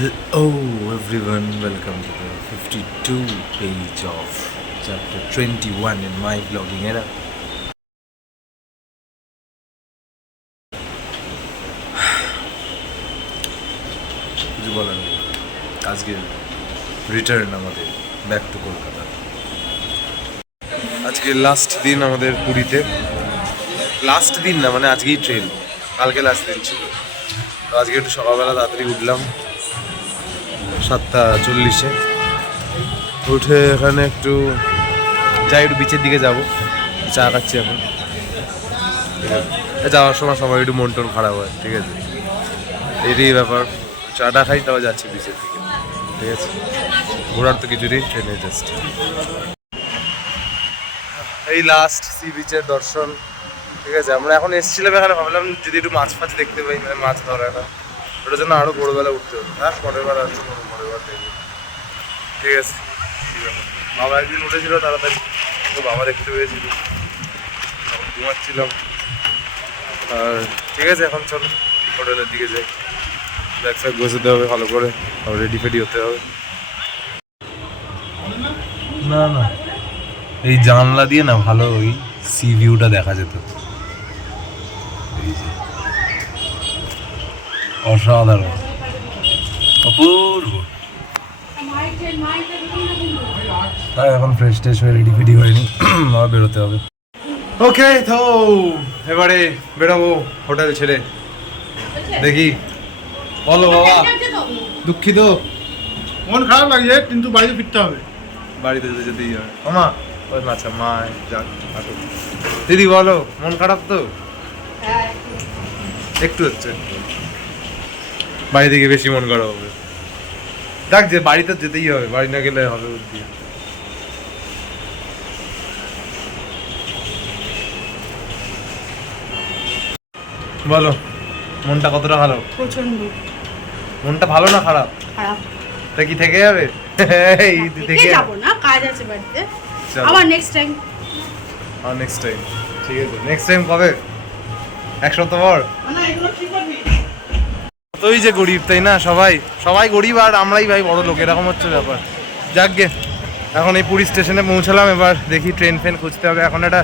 Hello everyone, welcome to the 52 page of chapter 21 in my vlogging era. কিছু বলার নেই, আজকে রিটার্ন আমাদের ব্যাক টু কলকাতা। আজকে লাস্ট দিন আমাদের পুরীতে, লাস্ট দিন না মানে আজকেই ট্রেন, কালকে লাস্ট দিন ছিল। তো আজকে একটু সকালবেলা তাড়াতাড়ি উঠলাম 7:40-এ, উঠে এখানে একটু যাই, একটু বিচের দিকে যাবো, চা খাচ্ছি এখন। ঠিক আছে, যাওয়ার সময় সবাই একটু মন টন খারাপ হয়, ঠিক আছে, এটাই ব্যাপার। চাটা খাই, তাও যাচ্ছি বিচের দিকে। ঠিক আছে, ঘোরার তো কিছু নেই, ট্রেনে জাস্ট এই লাস্ট সি বিচের দর্শন। ঠিক আছে, আমরা এখন এসেছিলাম এখানে, ভাবলাম যদি একটু মাছ ফাছ দেখতে পাই, মানে মাছ ধরে না, ওটার জন্য আরও ভোরবেলা উঠতে হতো। হ্যাঁ, পরের বার আসছে, পরের বার দেখবো। ঠিক আছে, বাবা একদিন উঠেছিল তাড়াতাড়ি, তো বাবা দেখতে পেয়েছিল, ঘুমাচ্ছিলাম। আর ঠিক আছে, এখন চলো হোটেলের দিকে যাই, ব্যাগ ফ্যাগ বসাতে হবে ভালো করে, রেডি ফেডি হতে হবে। না না, এই জানলা দিয়ে না ভালো ওই সি ভিউটা দেখা যেত, অসাধারণ, অপূর্ব। তাই এখন ফ্রেশ ট্রেশ হয়ে রেডি ফেডি হয়নি, আবার বেরোতে হবে। ওকে, তো এবারে বেরোবো হোটেল ছেড়ে। দেখি, বলো বাবা। দুঃখিত, মন খারাপ লাগছে, কিন্তু বাড়িতে ফিরতে হবে। বাড়িতে যেতেই হবে। মামা, ওই আচ্ছা মা যাক, আসো। দিদি বলো, মন খারাপ তো? একটু হচ্ছে, বাড়ি থেকে বেশি মন খারাপ হবে। দেখ, যে বাড়িতে যেতেই হবে, বাড়ি না গেলে হবে বুদ্ধি। বলো, মনটা কতটা ভালো? প্রচন্ড। মনটা ভালো না খারাপ? খারাপ। তা কি থেকে যাবে? এই থেকে যাবো না, কাজ আছে বাড়িতে। চলো। আবার নেক্সট টাইম। নেক্সট টাইম, ঠিক আছে। নেক্সট টাইম কবে? এক সপ্তাহ পর? না, এগুলো ঠিক করবি। তুই যে গরিব, তাই না? সবাই সবাই গরিব আর আমরাই ভাই বড় লোক, এরকম হচ্ছে ব্যাপার। যাকগে, এখন এই পুরী স্টেশনে পৌঁছালাম, এবার দেখি ট্রেন ফেন খুঁজতে হবে। এখন একটা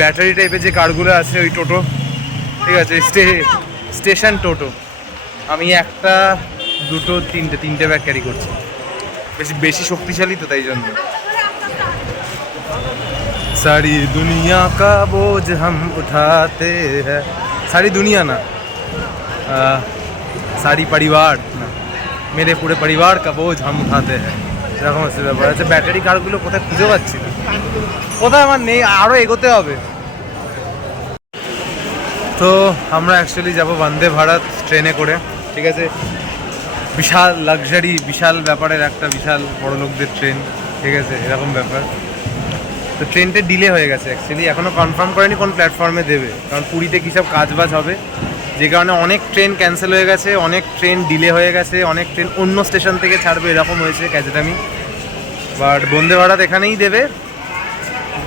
ব্যাটারি টাইপের যে কারগুলো আছে, ওই টোটো, ঠিক আছে, স্টেশন টোটো। আমি একটা, দুটো, তিনটে ব্যাগ ক্যারি করছি, বেশি বেশি শক্তিশালী তো, তাই জন্য। सारी दुनिया का बोझ हम उठाते हैं, सारी दुनिया ना, सारी परिवार ना, मेरे पूरे परिवार का बोझ हम उठाते हैं, এরকম হচ্ছে ব্যাপার। আচ্ছা, ব্যাটারি কারগুলো কোথায় খুঁজে পাচ্ছি না, কোথায় আমার নেই, আরও এগোতে হবে। তো আমরা অ্যাকচুয়ালি যাবো বন্দে ভারত ট্রেনে করে, ঠিক আছে, বিশাল লাক্সারি, বিশাল ব্যাপারের একটা, বিশাল বড় লোকদের ট্রেন, ঠিক আছে, এরকম ব্যাপার। তো ট্রেনটা ডিলে হয়ে গেছে অ্যাকচুয়ালি, এখনও কনফার্ম করেনি কোন প্ল্যাটফর্মে দেবে, কারণ পুরীতে কী সব কাজবাজ হবে, যে কারণে অনেক ট্রেন ক্যান্সেল হয়ে গেছে, অনেক ট্রেন ডিলে হয়ে গেছে, অনেক ট্রেন অন্য স্টেশন থেকে ছাড়বে, এরকম হয়েছে ক্যাচেটামি। বাট বন্দে ভারত এখানেই দেবে,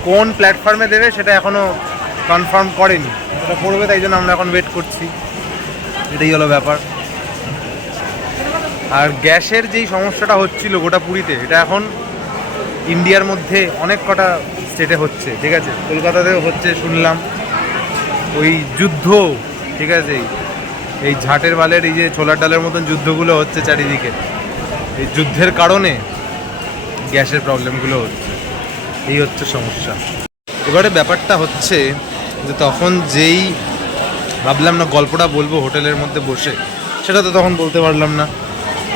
কোন প্ল্যাটফর্মে দেবে সেটা এখনও কনফার্ম করেনি, ওটা করবে, তাই জন্য আমরা এখন ওয়েট করছি, এটাই হলো ব্যাপার। আর গ্যাসের যেই সমস্যাটা হচ্ছিল গোটা পুরীতে, এটা এখন ইন্ডিয়ার মধ্যে অনেক কটা স্টেটে হচ্ছে, ঠিক আছে, কলকাতাতেও হচ্ছে শুনলাম। ওই যুদ্ধ, ঠিক আছে, এই ঝাটের বালের এই যে ছোলার ডালের মতন যুদ্ধগুলো হচ্ছে চারিদিকে, এই যুদ্ধের কারণে গ্যাসের প্রবলেমগুলো হচ্ছে, এই হচ্ছে সমস্যা। এবারে ব্যাপারটা হচ্ছে যে তখন যেই ভাবলাম না গল্পটা বলবো হোটেলের মধ্যে বসে, সেটা তো তখন বলতে পারলাম না।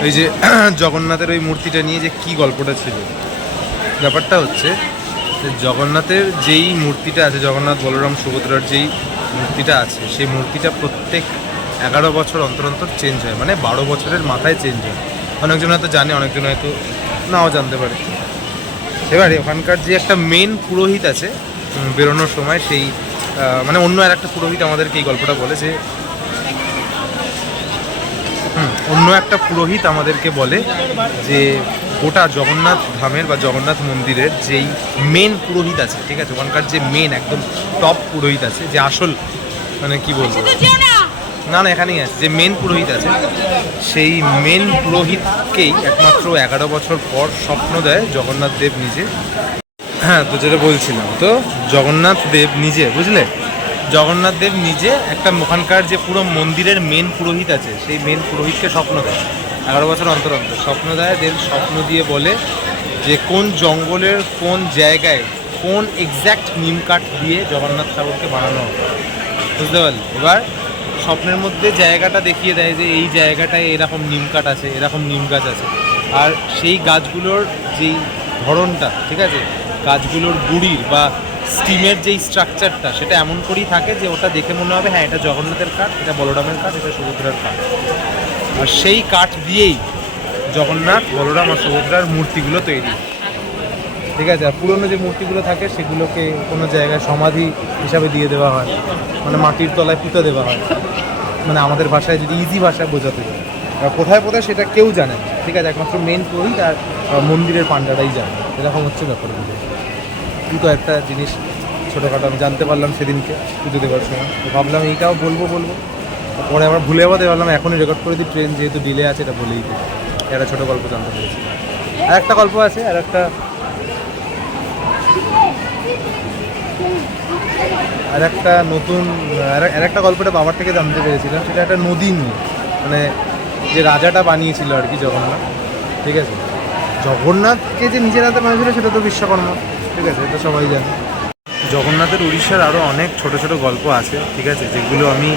ওই যে জগন্নাথের ওই মূর্তিটা নিয়ে যে কী গল্পটা ছিল, ব্যাপারটা হচ্ছে যে জগন্নাথের যেই মূর্তিটা আছে, জগন্নাথ বলরাম সুভদ্রার যেই মূর্তিটা আছে, সেই মূর্তিটা প্রত্যেক 11 বছর অন্তর অন্তর চেঞ্জ হয়, মানে 12 বছরের মাথায় চেঞ্জ হয়। অনেকজন হয়তো জানে, অনেকজন হয়তো নাও জানতে পারে। এবারে ওখানকার যে একটা মেন পুরোহিত আছে, বেরোনোর সময় সেই মানে অন্য আর একটা পুরোহিত আমাদেরকে এই গল্পটা বলে যে, অন্য একটা পুরোহিত আমাদেরকে বলে যে গোটা জগন্নাথ ধামের বা জগন্নাথ মন্দিরের যেই মেন পুরোহিত আছে, ঠিক আছে, ওখানকার যে মেন একদম টপ পুরোহিত আছে, যে আসল, মানে কি বলবো, না না এখানেই আছে, যে মেন পুরোহিত আছে সেই মেন পুরোহিতকেই একমাত্র 11 বছর পর স্বপ্ন দেয় জগন্নাথ দেব নিজে। হ্যাঁ, তো যেটা বলছিলাম, তো জগন্নাথ দেব নিজে, বুঝলে, জগন্নাথ দেব নিজে একটা ওখানকার যে পুরো মন্দিরের মেন পুরোহিত আছে সেই মেন পুরোহিতকে স্বপ্ন দেয় 11 বছর অন্তর অন্তর স্বপ্ন দেয়। দেন স্বপ্ন দিয়ে বলে যে কোন জঙ্গলের কোন জায়গায় কোন এক্স্যাক্ট নিম কাঠ দিয়ে জগন্নাথ ঠাকুরকে বানানো হবে, বুঝতে পারলি? এবার স্বপ্নের মধ্যে জায়গাটা দেখিয়ে দেয় যে এই জায়গাটায় এরকম নিম কাঠ আছে, এরকম নিম গাছ আছে, আর সেই গাছগুলোর যেই ধরনটা, ঠিক আছে, গাছগুলোর গুড়ির বা স্টিমের যেই স্ট্রাকচারটা সেটা এমন করেই থাকে যে ওটা দেখে মনে হবে হ্যাঁ এটা জগন্নাথের কাঠ, এটা বলরামের কাঠ, এটা সুভদ্রার কাঠ। আর সেই কাঠ দিয়েই জগন্নাথ, বলরাম আর সুভদ্রার মূর্তিগুলো তৈরি, ঠিক আছে। আর পুরনো যে মূর্তিগুলো থাকে সেগুলোকে কোনো জায়গায় সমাধি হিসাবে দিয়ে দেওয়া হয়, মানে মাটির তলায় পুঁতে দেওয়া হয়, মানে আমাদের ভাষায় যদি ইজি ভাষায় বোঝাতে যায়। আর কোথায় কোথায় সেটা কেউ জানে না, ঠিক আছে, একমাত্র মেন পুরোহিত আর মন্দিরের পাণ্ডারাই জানে। এরকম হচ্ছে ব্যাপারগুলো। কিন্তু একটা জিনিস ছোটোখাটো আমি জানতে পারলাম সেদিনকে পুজো দেওয়ার সময়, তো ভাবলাম এইটাও বলবো। পরে আবার ভুলে যাবো, ভাবলাম এখনই রেকর্ড করে দিই, ট্রেন যেহেতু ডিলে আছে এটা বলেই দিই। একটা ছোটো গল্প জানতে পেরেছি। আর একটা গল্প আছে, আর একটা নতুন আর একটা গল্পটা বাবার থেকে জানতে পেরেছিলাম। সেটা একটা নদী নিয়ে, মানে যে রাজাটা বানিয়েছিল আর কি জগন্নাথ, ঠিক আছে। জগন্নাথকে যে নিজের হাতে বানিয়েছিল সেটা তো বিশ্বকর্মা, ঠিক আছে, এটা সবাই জানে। জগন্নাথের উড়িষ্যার আরও অনেক ছোট ছোট গল্প আছে, ঠিক আছে, যেগুলো আমি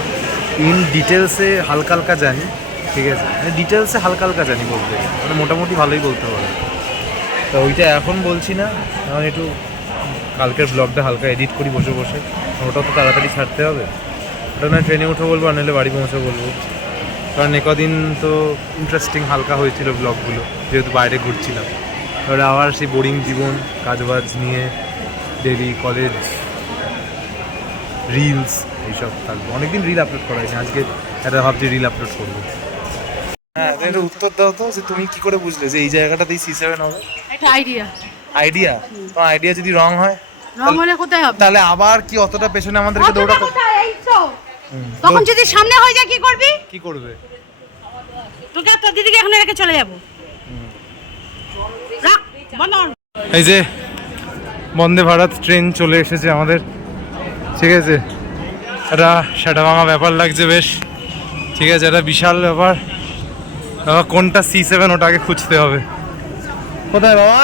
ইন ডিটেলসে হালকা হালকা জানি, ঠিক আছে, মানে ডিটেলসে হালকা হালকা জানি বলতে, মানে মোটামুটি ভালোই বলতে পারে। তো ওইটা এখন বলছি না, কারণ একটু কালকের ব্লগটা হালকা এডিট করি বসে বসে, ওটা তো তাড়াতাড়ি ছাড়তে হবে। ওটা না ট্রেনে উঠে বলবো, আর নাহলে বাড়ি পৌঁছে বলবো, কারণ একদিন তো ইন্টারেস্টিং হালকা হয়েছিল ব্লগগুলো, যেহেতু বাইরে ঘুরছিলাম। এবারে আবার সেই বোরিং জীবন, কাজবাজ নিয়ে ডেলি কলেজ, রিলস, এইসব থাকবে। অনেকদিন রিল আপলোড করা হয়নি, আজকে একটা ভাবছি রিল আপলোড করবো। হ্যাঁ, এটা উত্তর দাও তো, যে তুমি কি করে বুঝলে যে এই জায়গাটাতেই C7 হবে? একটা আইডিয়া। আইডিয়া? তোমার আইডিয়া যদি রং হয়, রং হলে কোথায় হবে? তাহলে আবার কি অতটা পেছনে আমাদেরকে দৌড়াতে? এই তো তখন যদি সামনে হয়ে যায় কি করবি? কি করবে? তোকে আর তোর দিদিকে এখন রেখে চলে যাবো। রাখ বন্ধ। এই যে বন্দে ভারত ট্রেন চলে এসেছে আমাদের, ঠিক আছে। এটা সেটা ভাঙা ব্যাপার লাগছে বেশ, ঠিক আছে, এটা বিশাল ব্যাপার। বাবা কোনটা C7 ওটাকে খুঁজতে হবে। কোথায় বাবা?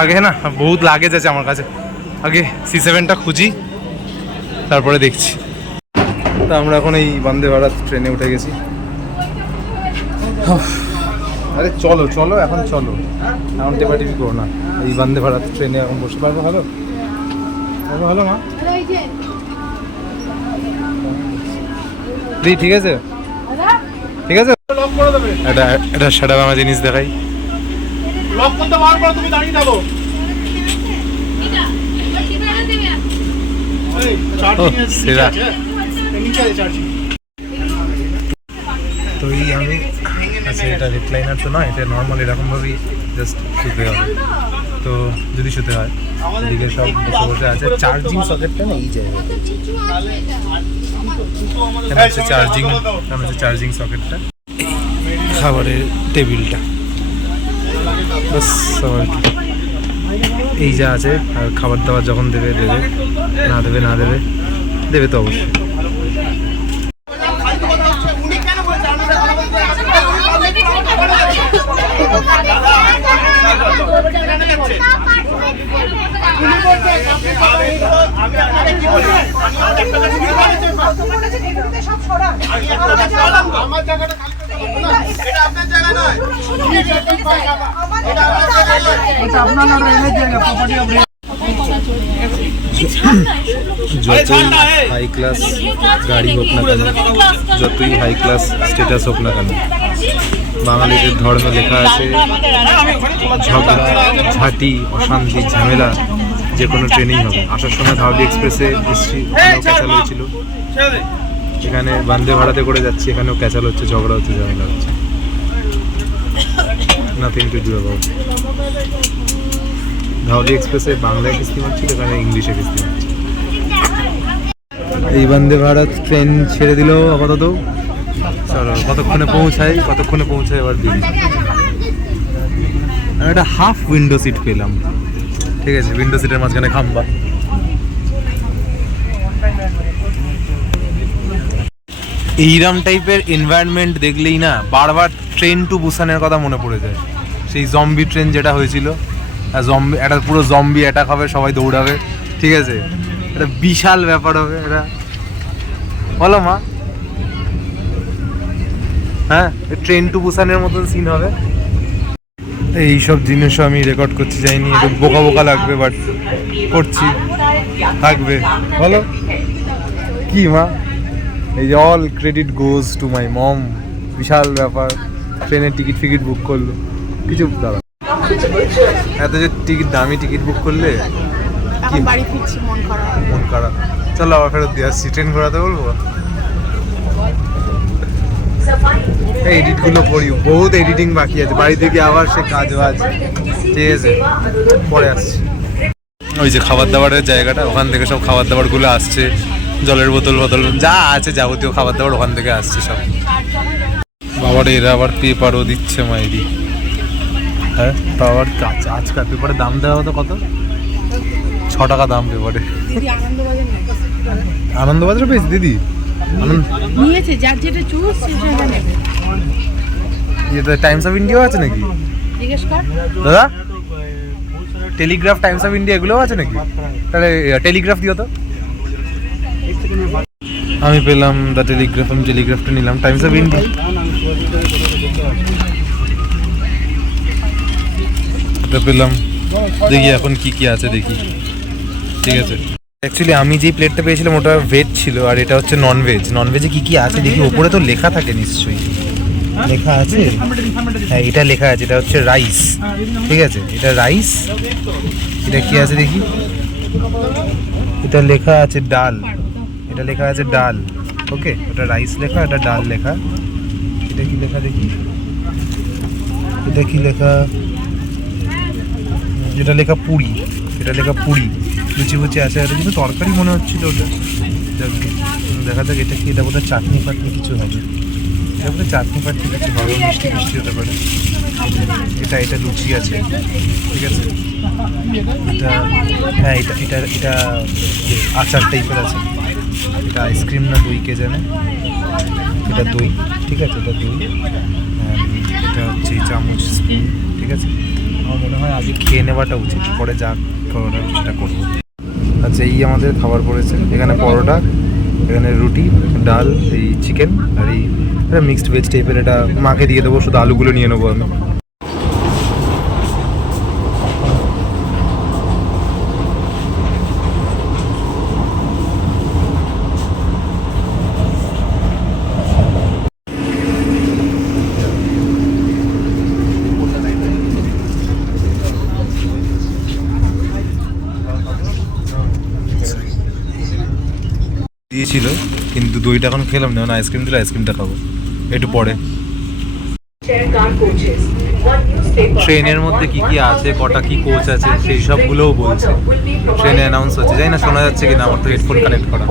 আগে না বহুত লাগেজ আছে আমার কাছে, আগে C7টা খুঁজি, তারপরে দেখছি। তা আমরা এখন এই বন্দে ভারত ট্রেনে উঠে গেছি। আরে চলো চলো, এখন চলো, এখন টেপাটিপি করো না। এই বন্দে ভারত ট্রেনে এখন বসতে পারবো। ভালো ভালো মা, ঠিক আছে ঠিক আছে। লক করে দেবে, এটা সেটা বাংলা জিনিস দেখাই। লক করতে পারার পর তুমি দাঁড়িয়ে থাকো। এই চার্জিং এর সেরা। নিচে আছে চার্জিং। তো এই আমি, আচ্ছা এটা রিক্লাইনার তো নয়, এটা নর্মাল এরকমভাবেই জাস্ট শুতে হবে। তো যদি শুতে হয়, এদিকে সব বসে বসে আছে। চার্জিং সকেটটা না এই জায়গায়, চার্জিং সকেটটা, খাবারের টেবিলটা, বাস সবার এই যা আছে। আর খাবার দাবার যখন দেবে দেবে, না দেবে না দেবে, দেবে তো অবশ্যই। যতই হাই ক্লাস গাড়ি হোক না কেন, যতই হাই ক্লাস স্ট্যাটাস হোক না কেন, বাঙালিদের ধর্মে লেখা আছে ঝগড়া, ঝাঁটি, অশান্তি, ঝামেলা যে কোনো ট্রেনেই হবে। আসার সময় হাওড়া এক্সপ্রেসে এসছি, ক্যাচাল হয়েছিল। এখানে বন্দে ভারতে করে যাচ্ছি, এখানেও ক্যাচাল হচ্ছে, ঝগড়া হচ্ছে, ঝামেলা হচ্ছে। Nothing to do about. Howrah এক্সপ্রেসে বাংলায় কিস্তি মারছিল, এখানে ইংলিশে কিস্তি মারছে। এই বন্দে ভারত ট্রেন ছেড়ে দিল আপাতত। চলো কতক্ষণে পৌঁছাই এবার দিন। আমি একটা হাফ উইন্ডো সিট পেলাম, ঠিক আছে, উইন্ডো সিটের মাঝখানে খাম্বা। এইরকম টাইপের এনভায়রনমেন্ট দেখলেই না বারবার ট্রেন টু বুসানের কথা মনে পড়ে যায়। সেই জম্বি ট্রেন যেটা হয়েছিল, জম্বি একটা পুরো জম্বি অ্যাটাক হবে, সবাই দৌড়াবে, ঠিক আছে, এটা বিশাল ব্যাপার হবে এটা, বলো মা? হ্যাঁ, ট্রেন টু বুসানের মতন সিন হবে। এইসব জিনিসও আমি রেকর্ড করতে চাইনি, একটু বোকা বোকা লাগবে, বাট করছি, থাকবে। বলো কি মা? এই যে all credit goes to my mom. বিশাল ব্যাপার, ট্রেনের টিকিট ফিকিট বুক করলো, কিছু দাঁড়া, এত যে টিকিট দামি টিকিট বুক করলে কি বাড়ি ফিরছি, মন খারাপ। চলো আবার ফেরত দিয়ে আসছি, ট্রেন ঘোরাতে বলবো। এডিটগুলো করি, বহুত এডিটিং বাকি আছে, বাড়ি থেকে আবার সে কাজ বাজ, ঠিক আছে, পরে আসছি। ওই যে খাবার দাবারের জায়গাটা, ওখান থেকে সব খাবার দাবারগুলো আসছে, জলের বোতল যা আছে যাবতীয় খাবার দাবার ওখান থেকে আসছে সব। বাবার এরা আবার পেপারও দিচ্ছে মাইরি। হ্যাঁ, তা আবার আজকাল পেপারের দাম দেওয়া হতো কত? 6 টাকা দাম পেপারে। আনন্দবাজারে পেয়েছি দিদি, নিয়েছে, যার যেটা চুজ সেটা নেবে। এটা টাইমস অফ ইন্ডিয়া আছে নাকি জিজ্ঞেস কর দাদা? টেলিগ্রাফ, টাইমস অফ ইন্ডিয়া এগুলোও আছে নাকি? তাহলে টেলিগ্রাফ দিও তো। আমি পেলাম দ্য টেলিগ্রাফ, আমি টেলিগ্রাফটা নিলাম। টাইমস অফ ইন্ডিয়া এটা পেলাম, দেখি এখন কি কি আছে দেখি, ঠিক আছে। অ্যাকচুয়ালি আমি যেই প্লেটটা পেয়েছিলাম ওটা ভেজ ছিল, আর এটা হচ্ছে নন ভেজ। নন ভেজে কী কী আছে দেখি, ওপরে তো লেখা থাকে নিশ্চয়ই, লেখা আছে। হ্যাঁ, এটা লেখা আছে, এটা হচ্ছে রাইস, ঠিক আছে, এটা রাইস। এটা কি আছে দেখি, এটা লেখা আছে ডাল, এটা লেখা আছে ডাল, ওকে, ওটা রাইস লেখা, এটা ডাল লেখা। এটা কি লেখা দেখি, এটা কি লেখা, এটা লেখা পুরি, এটা লেখা পুরি, লুচি ফুচি আছে, এটা কিন্তু তরকারি মনে হচ্ছিল ওটা। দেখা যাক এটা কি, এটা বোধহয় চাটনি ফাটনি কিছু হবে, এটা বোধহয় চাটনি ফাটনি কিছু হবে, মিষ্টি মিষ্টি হতে পারে। এটা লুচি আছে, ঠিক আছে। এটা হ্যাঁ, এটা আচার টাইপের আছে। এটা আইসক্রিম না দই কে জানে, এটা দই, ঠিক আছে, এটা দই। এটা হচ্ছে চামচ, স্পুন, ঠিক আছে। আমার মনে হয় আগে খেয়ে নেওয়াটা উচিত, পরে যা করার সেটা করবো। আচ্ছা, এই আমাদের খাবার পড়েছে, এখানে পরোটা, এখানে রুটি, ডাল, এই চিকেন, আর এই মিক্সড ভেজ টাইপের। এটা মাকে দিয়ে দেবো, শুধু আলুগুলো নিয়ে নেবো আমি। দিয়েছিল কিন্তু দইটা এখন খেলাম না, আইসক্রিম দিলে আইসক্রিমটা খাবো একটু পরে। ট্রেনের মধ্যে কি কি আছে, কটা কি কোচ আছে সেই সবগুলোও বলছে, ট্রেনে অ্যানাউন্স হচ্ছে, জানি না শোনা যাচ্ছে কিনা, আমার তো হেডফোন কানেক্ট করা।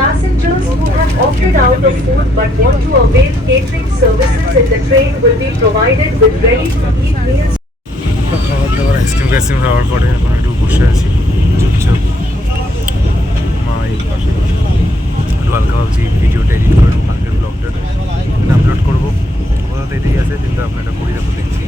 Passengers who have opted out of food but want to avail catering services in the train will be provided with ready-to-eat meals. খাবার দাবার আইসক্রিম খাওয়ার পরে এখন একটু বসে আছি চুপচাপ। মা এই পাশে একটু হালকা ভাবছি ভিডিওটা এডিট করে কালকের ব্লগটা আপলোড করবো, কোথাও তো এটাই আছে, কিন্তু আপনারা করি রাখো দেখছি।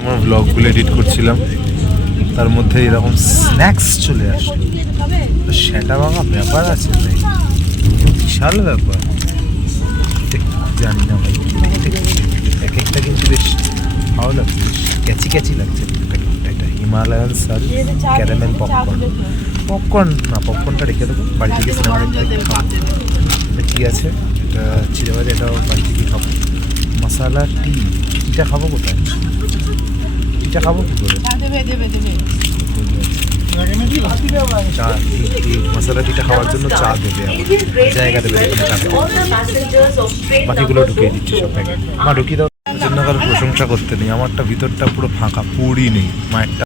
আমার ব্লগগুলো এডিট করছিলাম, তার মধ্যে এরকম স্ন্যাক্স চলে আসলো। সেটা ভাঙা ব্যাপার আছে, বিশাল ব্যাপার। জানি না ভাই, এক একটা কিন্তু বেশ ভালো লাগছে, বেশ ক্যাচি ক্যাচি লাগছে প্যাকেটটা। এটা Himalayan salt caramel popcorn. Popcorn না, পপকর্নটা রেখে দেবো, বাড়ি থেকে সিনেমা দেখতে খাবো। এটা কী আছে? এটা ছিঁড়ে বাজে, এটাও বাড়ি থেকে খাবো। মশালা টিটা খাবো কোথায়? টিটা খাবো কী করে? চা টি মশালা টিটা খাওয়ার জন্য চা দেবে, জায়গা দেবে যেখানে চা দেবে। All the passengers of train বাকিগুলো number ঢুকিয়ে দিচ্ছি সব প্যাকেট। মা ঢুকিয়ে দাও, জন্য কারো প্রশংসা করতে নেই, আমারটা ভিতরটা পুরো ফাঁকা, পুরি নেই মায়েরটা।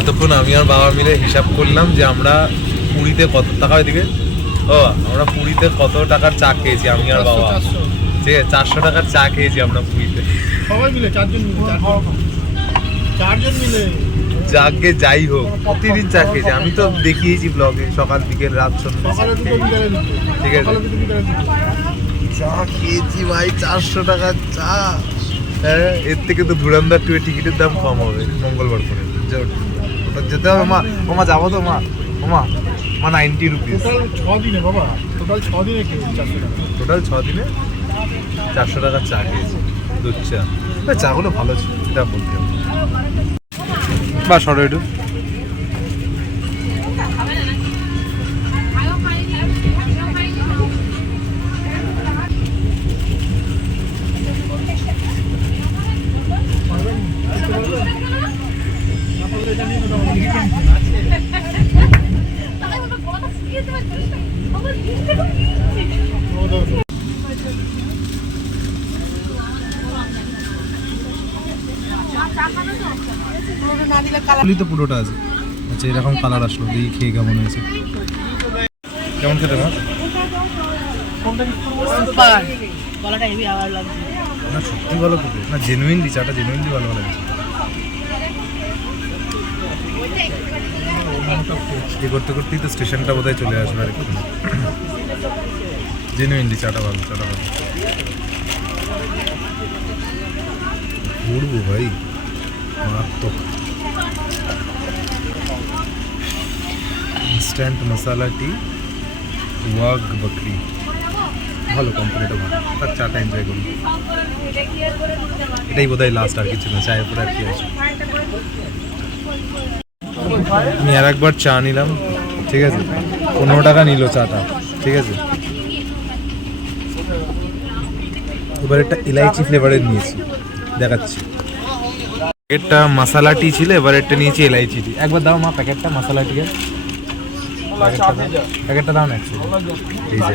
এতক্ষণ আমি আর বাবা মিলে হিসাব করলাম যে আমরা পুরীতে কত টাকা, ওইদিকে ও আমরা পুরীতে কত টাকার চা খেয়েছি আমি আর বাবা। ঠিক আছে, 400 টাকার চা খেয়েছি আমরা পুরীতে সবাই মিলে, চারজন মিলে। যাকে যাই হোক প্রতিদিন চা খেয়েছি, আমি তো দেখিয়েছি ব্লগে, সকাল বিকেল রাত সন্ধ্যা সকালে দুটো, বিকালে দুটো। ঠিক আছে। সকালে দুটো, বিকালে দুটো। চা খেয়েছি ভাই, 400 টাকার চা। হ্যাঁ, এর থেকে তো ধুরান্দার টুয়ে টিকিটের দাম কম হবে মঙ্গলবার করে। ওটা যেতে হবে মা। ও মা যাবো তো মা? ও মা 90 রুপিস। টোটাল 6 দিনে বাবা, টোটাল 6 দিনে খেয়েছি 400 টাকা। টোটাল 6 দিনে 400 টাকার চা খেয়েছি, দুধ চা। চাগুলো ভালো ছিল, এটা বলতে হবে। বা সরো একটু। তো পুরোটা আছে। আচ্ছা, এরকম কালার আসলো, দিয়ে খেয়ে কেমন হয়েছে? কেমন খেতে না? না সত্যি ভালো খেতে, না জেনুইনলি চাটা জেনুইনলি ভালো লাগছে। এই করতে করতেই তো স্টেশনটা বোধহয় চলে আসবে আর একটু। জেনুইনলি চাটা ভালো, চাটা ভালো। ঘুরবো ভাই, মারাত্মক। ইনস্ট্যান্ট মশালা টি ওয়াগ বকরি, ভালো কোম্পানিটা, ভালো। তার চাটা এনজয় করুন। এটাই বোধহয় লাস্ট, আর কিছু না, চায়ের পরে আর কি আছে। আমি আর একবার চা নিলাম, ঠিক আছে, 15 টাকা নিল চাটা, ঠিক আছে। এবার একটা ইলাইচি ফ্লেভারের নিয়েছি, দেখাচ্ছি। প্যাকেটটা মশালা টি ছিল, এবার একটা নিয়েছি এলাইচি টি। একবার দাও মা প্যাকেটটা মশালা টি এর। প্যাকেটটা দাও না এই যে,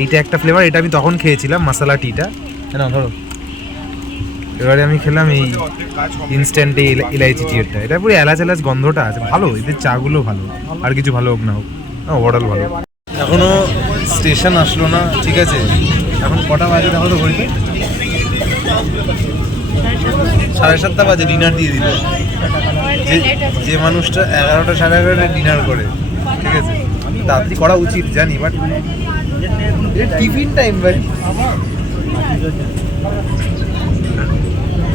এইটা একটা ফ্লেভার, এটা আমি তখন খেয়েছিলাম মশালা টিটা, না ধরো। এবারে আমি খেলাম এই ইনস্ট্যান্ট ইলাইচি টি এরটা। এটা পুরো এলাচ এলাচ গন্ধটা আছে, ভালো। এদের চাগুলো ভালো, আর কিছু ভালো হোক না হোক, ওভারঅল ভালো। এখনো স্টেশন আসলো না, ঠিক আছে। এখন কটা বাজে দেখো তো ঘড়িতে? 7:30 বাজে। ডিনার দিয়ে দিল যে মানুষটা 11টা 11:30 ডিনার করে, ঠিক আছে। তাড়াতাড়ি করা উচিত জানি, বাট টিফিন টাইম ভাই।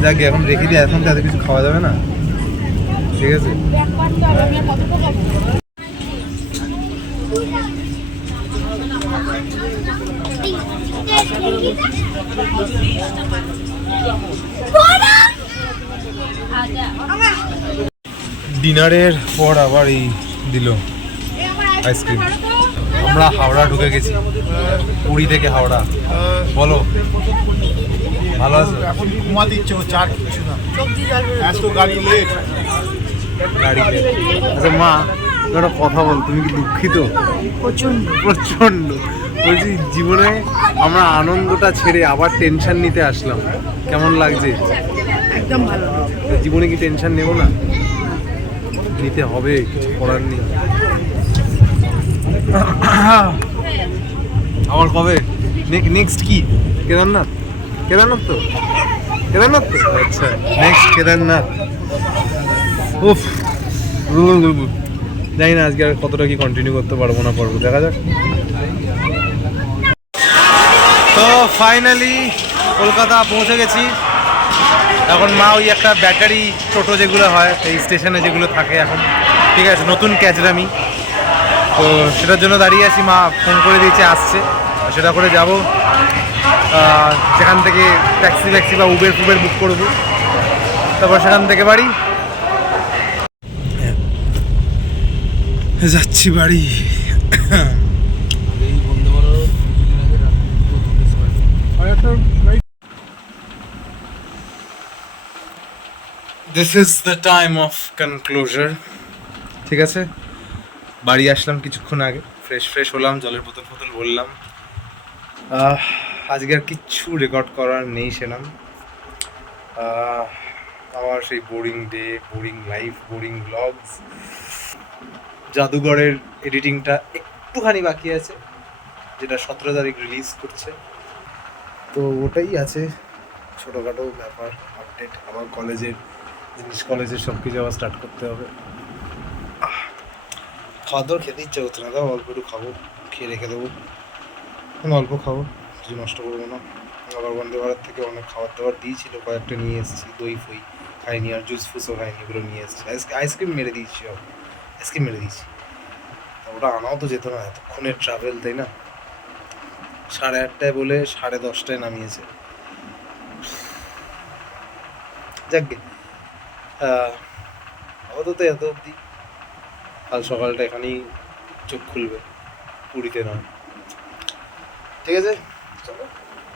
যাকে এখন রেখে দিই, এখন তাদের কিছু খাওয়া যাবে না, ঠিক আছে। ডিনারের পর আবার এই দিল আইসক্রিম। আমরা হাওড়া ঢুকে গেছি, পুরী থেকে হাওড়া। বলো, ভালো আছো? এখন ঘুমাতে ইচ্ছে করছে, আর কিছু না। এত গাড়ি লেট। গাড়ি late। আচ্ছা মা, একটা কথা বল, তুমি কি দুঃখিত? প্রচন্ড প্রচন্ড। বলছি, জীবনে আমরা আনন্দটা ছেড়ে আবার টেনশন নিতে আসলাম, কেমন লাগছে? একদম ভালো। জীবনে কি টেনশন নেব না? নিতে হবে, কিছু করার নেই। আবার কবে নেক্সট কি? কেদারনাথ? কেদারনাথ তো, কেদারনাথ তো, আচ্ছা নেক্সট কেদারনাথ। উফ, জানি না আজকে আর কতটা কি কন্টিনিউ করতে পারবো না, পারবো, দেখা যাক। তো ফাইনালি কলকাতা পৌঁছে গেছি। এখন মা ওই একটা ব্যাটারি টোটো যেগুলো হয় এই স্টেশনে যেগুলো থাকে এখন, ঠিক আছে, নতুন ক্যাচরামি, তো সেটার জন্য দাঁড়িয়ে আছি। মা ফোন করে দিয়েছে আসছে, সেটা করে যাব। যেখান থেকে ট্যাক্সি বা উবের বুক করবো, তারপর সেখান থেকে বাড়ি যাচ্ছি বাড়ি। This is the time of conclusion. ঠিক আছে, বাড়ি আসলাম কিছুক্ষণ আগে, ফ্রেশ হলাম, জলের বোতল বললাম। আজকে আর কিচ্ছু রেকর্ড করার নেই সেরকম। আমার সেই boring day, boring life, boring blogs. জাদুঘরের এডিটিংটা একটুখানি বাকি আছে, যেটা 17 তারিখ রিলিজ করছে, তো ওটাই আছে ছোটোখাটো ব্যাপার, আপডেট। আমার কলেজের সব কিছু আবার স্টার্ট করতে হবে। খাওয়া দাওয়ার খেতে ইচ্ছা করছে না, তাও অল্প একটু খাবো, খেয়ে রেখে দেবো। অল্প খাবো, কিছু নষ্ট করবো না। আবার বন্দে ভারত থেকে অনেক খাবার দাবার দিয়েছিল, কয়েকটা নিয়ে এসেছি, দই ফই খাইনি, আর জুস ফুসও খাইনি, এগুলো নিয়ে এসেছি। আইসক্রিম মেরে দিয়েছি, ওটা আনাও তো যেত না, এতক্ষণের ট্রাভেল, তাই না? 8:30 বলে 10:30 নামিয়েছে। যাকগে, আপাতত এত অবধি। কাল সকালটা এখানেই চোখ খুলবে, পুরীতে নয়। ঠিক আছে, চলো,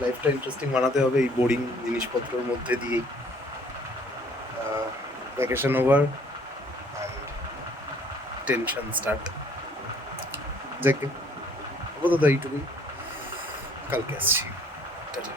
লাইফটা ইন্টারেস্টিং বানাতে হবে এই বোরিং জিনিসপত্রের মধ্যে দিয়েই। Vacation over and tension start. যাকে আপাতত এইটুকুই, কালকে আসছি, টাটা।